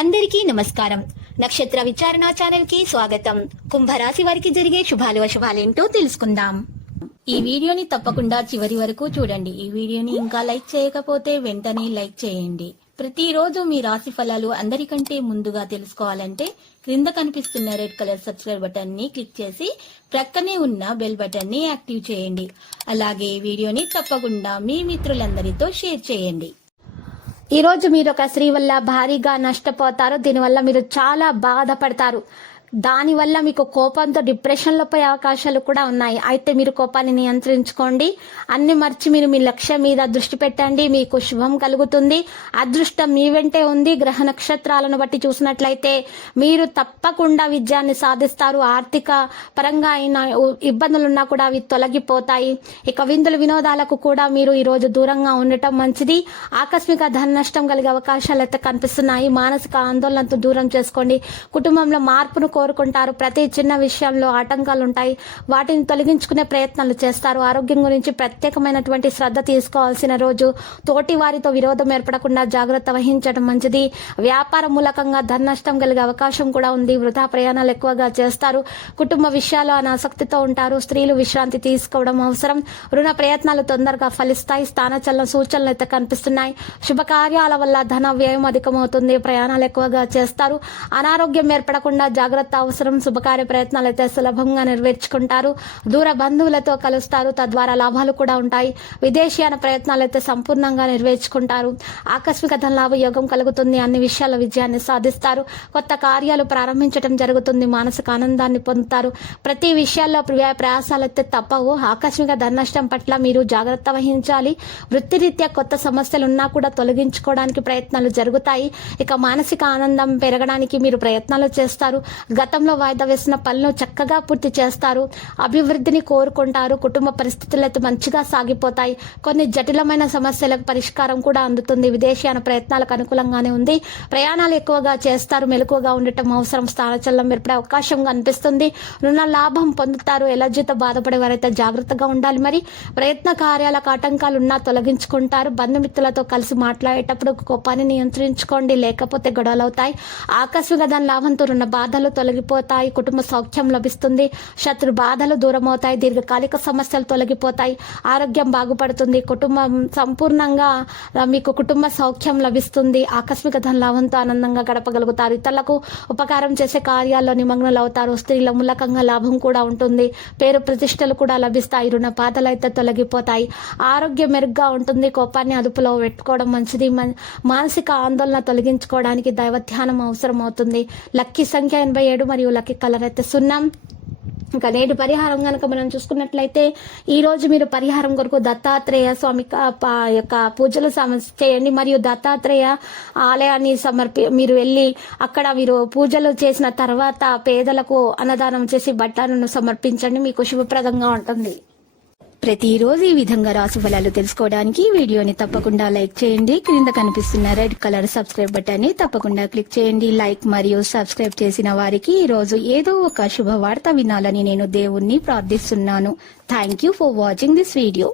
అందరికీ నమస్కారం. నక్షత్ర విచారణ ఛానల్ కి స్వాగతం. కుంభరాశి వారికి జరిగే శుభాలు అశుభాలేంటో తెలుసుకుందాం. ఈ వీడియోని తప్పకుండా చివరి వరకు చూడండి. ఈ వీడియోని ఇంకా లైక్ చేయకపోతే వెంటనే లైక్ చేయండి. ప్రతిరోజు మీ రాశి ఫలాలు అందరికంటే ముందుగా తెలుసుకోవాలంటే క్రింద కనిపిస్తున్న రెడ్ కలర్ సబ్స్క్రైబ్ బటన్ ని క్లిక్ చేసి ప్రక్కనే ఉన్న బెల్ బటన్ ని యాక్టివ్ చేయండి. అలాగే ఈ వీడియోని తప్పకుండా మీ మిత్రులందరితో షేర్ చేయండి. ఈ రోజు మీరు ఒక స్త్రీ వల్ల భారీగా నష్టపోతారు. దీనివల్ల మీరు చాలా బాధపడతారు. దానివల్ల మీకు కోపంతో డిప్రెషన్లో పోయే అవకాశాలు కూడా ఉన్నాయి. అయితే మీరు కోపాన్ని నియంత్రించుకోండి. అన్ని మర్చి మీరు మీ లక్ష్యం మీద దృష్టి పెట్టండి. మీకు శుభం కలుగుతుంది. అదృష్టం మీ వెంటే ఉంది. గ్రహ నక్షత్రాలను బట్టి చూసినట్లయితే మీరు తప్పకుండా విజయాన్ని సాధిస్తారు. ఆర్థిక పరంగా అయిన ఇబ్బందులున్నా కూడా అవి తొలగిపోతాయి. ఇక విందులు వినోదాలకు కూడా మీరు ఈ రోజు దూరంగా ఉండటం మంచిది. ఆకస్మిక ధన నష్టం కలిగే అవకాశాలు అయితే కనిపిస్తున్నాయి. మానసిక ఆందోళనతో దూరం చేసుకోండి. కుటుంబంలో మార్పును కోరుకుంటారు. ప్రతి చిన్న విషయంలో ఆటంకాలు ఉంటాయి. వాటిని తొలగించుకునే ప్రయత్నాలు చేస్తారు. ఆరోగ్యం గురించి ప్రత్యేకమైనటువంటి శ్రద్ధ తీసుకోవాల్సిన రోజు. తోటి వారితో విరోధం ఏర్పడకుండా జాగ్రత్త వహించడం మంచిది. వ్యాపార మూలకంగా ధన నష్టం కలిగే అవకాశం కూడా ఉంది. వృధా ప్రయాణాలు ఎక్కువగా చేస్తారు. కుటుంబ విషయాలు అనాసక్తితో ఉంటారు. స్త్రీలు విశ్రాంతి తీసుకోవడం అవసరం. రుణ ప్రయత్నాలు తొందరగా ఫలిస్తాయి. స్థానచలన సూచనలు అయితే కనిపిస్తున్నాయి. శుభకార్యాల వల్ల ధన వ్యయం అధికమవుతుంది. ప్రయాణాలు ఎక్కువగా చేస్తారు. అనారోగ్యం ఏర్పడకుండా జాగ్రత్త అవసరం. శుభకార్య ప్రయత్నాలు అయితే సులభంగా నెరవేర్చుకుంటారు. దూర బంధువులతో కలుస్తారు. తద్వారా లాభాలు కూడా ఉంటాయి. విదేశీయాన ప్రయత్నాలు అయితే సంపూర్ణంగా నెరవేర్చుకుంటారు. ఆకస్మిక ధన లాభ యోగం కలుగుతుంది. అన్ని విషయాల విజయాన్ని సాధిస్తారు. కొత్త కార్యాలు ప్రారంభించడం జరుగుతుంది. మానసిక ఆనందాన్ని పొందుతారు. ప్రతి విషయాల్లో ప్రయాసాలు అయితే తప్పవు. ఆకస్మిక ధన నష్టం పట్ల మీరు జాగ్రత్త వహించాలి. వృత్తిరీత్యా కొత్త సమస్యలు ఉన్నా కూడా తొలగించుకోవడానికి ప్రయత్నాలు జరుగుతాయి. ఇక మానసిక ఆనందం పెరగడానికి మీరు ప్రయత్నాలు చేస్తారు. గతంలో వాయిదా వేసిన పనులు చక్కగా పూర్తి చేస్తారు. అభివృద్ధిని కోరుకుంటారు. కుటుంబ పరిస్థితులు మంచిగా సాగిపోతాయి. కొన్ని జటిలమైన సమస్యలకు పరిష్కారం కూడా అందుతుంది. విదేశీయాన ప్రయత్నాలకు అనుకూలంగానే ఉంది. ప్రయాణాలు ఎక్కువగా చేస్తారు. మెలకువగా ఉండటం అవసరం. స్థానచలనం ఏర్పడే అవకాశం కనిపిస్తుంది. రుణ లాభం పొందుతారు. ఎలర్జీతో బాధపడే వారైతే జాగ్రత్తగా ఉండాలి. మరి ప్రయత్న కార్యాలకు ఆటంకాలు ఉన్నా తొలగించుకుంటారు. బంధుమిత్రులతో కలిసి మాట్లాడేటప్పుడు కోపాన్ని నియంత్రించుకోండి, లేకపోతే గొడవలు అవుతాయి. ఆకస్మిక ధన లాభంతో రుణ బాధలు తొలగిపోతాయి. కుటుంబ సౌఖ్యం లభిస్తుంది. శత్రు బాధలు దూరమవుతాయి. దీర్ఘకాలిక సమస్యలు తొలగిపోతాయి. ఆరోగ్యం బాగుపడుతుంది. కుటుంబం సంపూర్ణంగా మీకు కుటుంబ సౌఖ్యం లభిస్తుంది. ఆకస్మిక ధన లాభంతో ఆనందంగా గడపగలుగుతారు. ఇతరులకు ఉపకారం చేసే కార్యాల్లో నిమగ్నలు అవుతారు. స్త్రీల మూలకంగా లాభం కూడా ఉంటుంది. పేరు ప్రతిష్టలు కూడా లభిస్తాయి. రుణ బాధలు అయితే తొలగిపోతాయి. ఆరోగ్యం మెరుగ్గా ఉంటుంది. కోపాన్ని అదుపులో పెట్టుకోవడం మంచిది. మానసిక ఆందోళన తొలగించుకోవడానికి దైవ ధ్యానం అవసరం అవుతుంది. లక్కీ సంఖ్య 87 మరియు లక్కీ కలర్ అయితే 0. ఇంకా నేటి పరిహారం కనుక మనం చూసుకున్నట్లయితే ఈ రోజు మీరు పరిహారం కొరకు దత్తాత్రేయ స్వామి యొక్క పూజలు చేయండి. మరియు దత్తాత్రేయ ఆలయాన్ని మీరు వెళ్ళి అక్కడ మీరు పూజలు చేసిన తర్వాత పేదలకు అన్నదానం చేసి బట్టలను సమర్పించండి. మీకు శుభప్రదంగా ఉంటుంది. ప్రతిరోజు ఈ విధంగా రాశి ఫలాలు తెలుసుకోవడానికి వీడియోని తప్పకుండా లైక్ చేయండి. క్రింద కనిపిస్తున్న రెడ్ కలర్ సబ్స్క్రైబ్ బటన్ ని తప్పకుండా క్లిక్ చేయండి. లైక్ మరియు సబ్స్క్రైబ్ చేసిన వారికి ఈ రోజు ఏదో ఒక శుభవార్త వినాలని నేను దేవుణ్ణి ప్రార్థిస్తున్నాను. Thank you for watching this video.